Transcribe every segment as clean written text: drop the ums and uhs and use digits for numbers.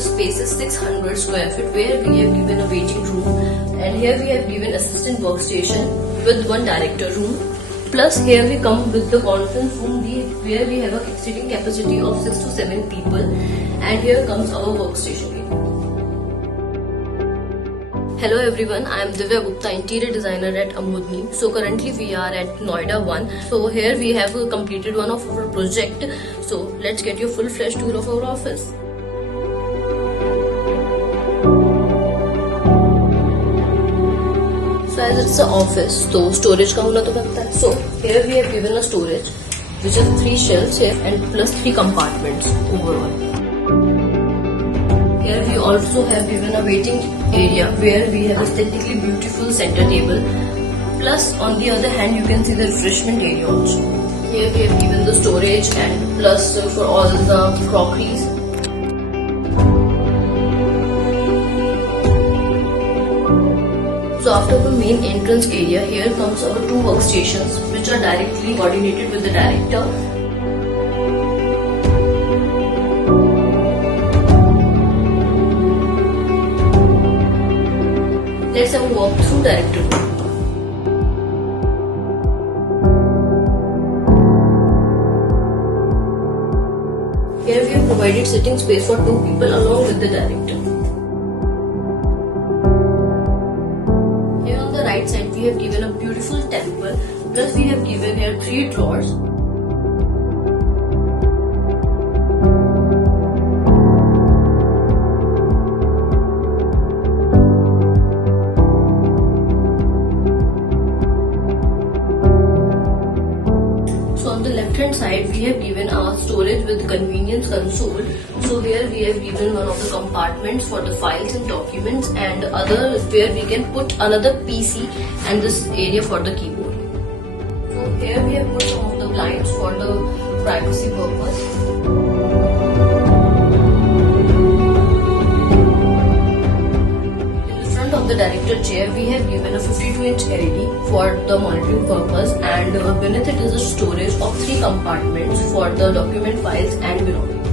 the space is 600 square feet, where we have given a waiting room, and here we have given assistant workstation with one director room. Plus here we come with the conference room where we have a seating capacity of 6 to 7 people, and here comes our workstation area. Hello everyone, I am Divya Gupta, interior designer at Amudni. So currently we are at Noida 1. So here we have completed one of our project. So let's get you a full-fledged tour of our office. So as it's an office, so storage का होना तो बनता है. So here we have given a storage which is 3 shelves here and plus 3 compartments overall. Here we also have given a waiting area where we have aesthetically beautiful center table. Plus on the other hand you can see the refreshment area also. Here we have given the storage and plus for all the crockeries. So after the main entrance area, here comes our 2 workstations which are directly coordinated with the director. Let's have a walk through director room. Here we have provided sitting space for 2 people along with the director. Here on the right side we have given a beautiful temple, plus we have given here 3 drawers. On the left hand side we have given our storage with convenience console. So here we have given one of the compartments for the files and documents, and other where we can put another PC and this area for the keyboard. So here we have put some of the blinds for the privacy purpose. Of the director chair we have given a 52-inch LED for the monitoring purpose, and beneath it is a storage of 3 compartments for the document files and belongings.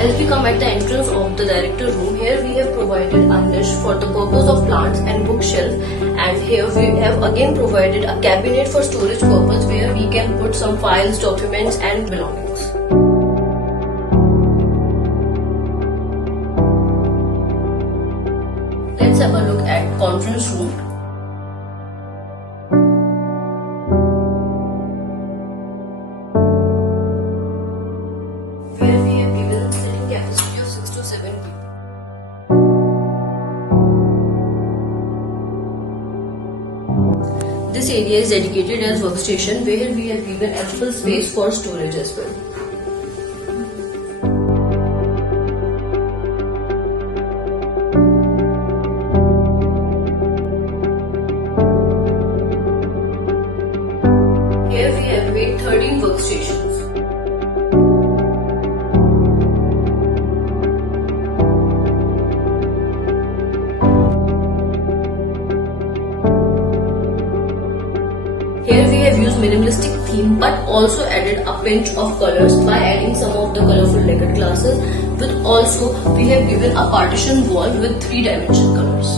As we come at the entrance of the director room, here we have provided a niche for the purpose of plants and bookshelf, and here we have again provided a cabinet for storage purpose where we can put some files, documents and belongings. Let's have a look at conference room. Where we have given sitting capacity of 6 to 7 people. This area is dedicated as workstation where we have given ample space for storage as well. Here we have made 13 workstations. Here we have used minimalistic theme but also added a pinch of colors by adding some of the colorful lacquered glasses, with also we have given a partition wall with 3-dimensional colors.